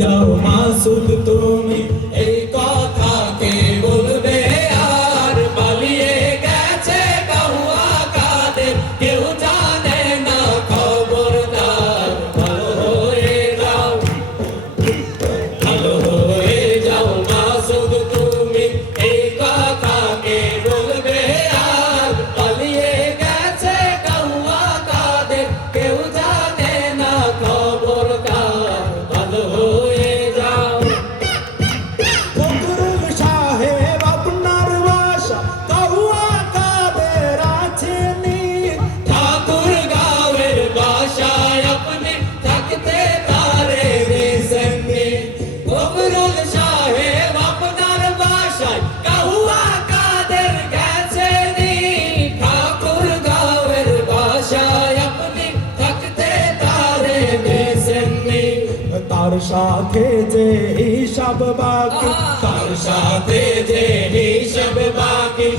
যাও মাসুদ তুমি এই কথা কে বলবে আর পালিয়ে গেছে কাউয়া কাদের কেউ জানে না খবরদার ভালো হয়ে যাও মাসুদ তুমি এই কথা কে বলবে আর পালিয়ে গেছে কাউয়া কাদের কেউ জানে না খবরদার ভালো হয়ে যাও ফখরুল সাহেব আপনার বাসা কাউয়া কাদের আছেনি ঠাকুর গাঁওয়ের বাসায় আপনি থাকতে পারে দিছেননি ফখরুল সাহেব আপনার বাসায় কাউয়া কাদের গেছেনি ঠাকুর গাঁওয়ের বাসায় আপনি থাকতে পারে দিছেননি তার সাথে যে হিসাব বাকি তার সাথে যে হিসাব বাকি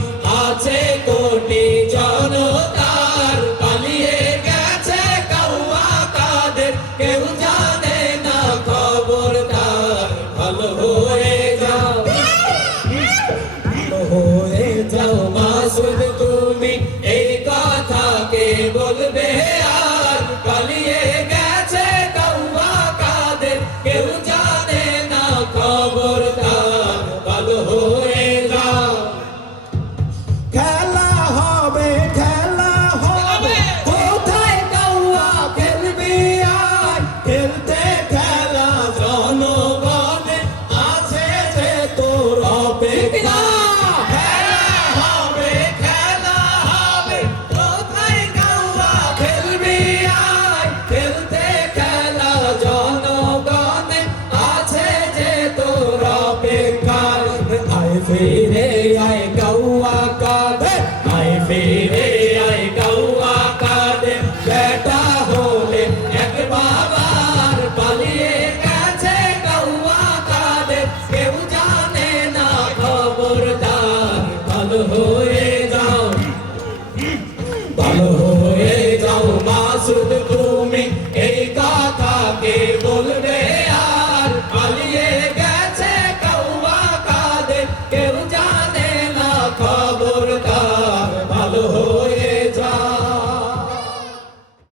আছে কোটি জনতার পালিয়ে গেছে কাউয়া কাদের কেউ জানে না খবরদার ভালো হয়ে যাও হয়ে যাও মাসুদ তুমি এই কথা কে বলবে আর পালিয়ে গেছে কাউয়া কাদের কেউ জানে না খবরদার ভালো হয়ে যাও খেলা হবে কোথায় কাউয়া খেলবি আয় খেলতে খেলা জনগণে আছে যে তোর অপেক্ষা খেলা হবে কোথায় কাউয়া খেলবি আয় খেলতে খেলা জনগণে আছে যে তোর অপেক্ষা আয় ফিরে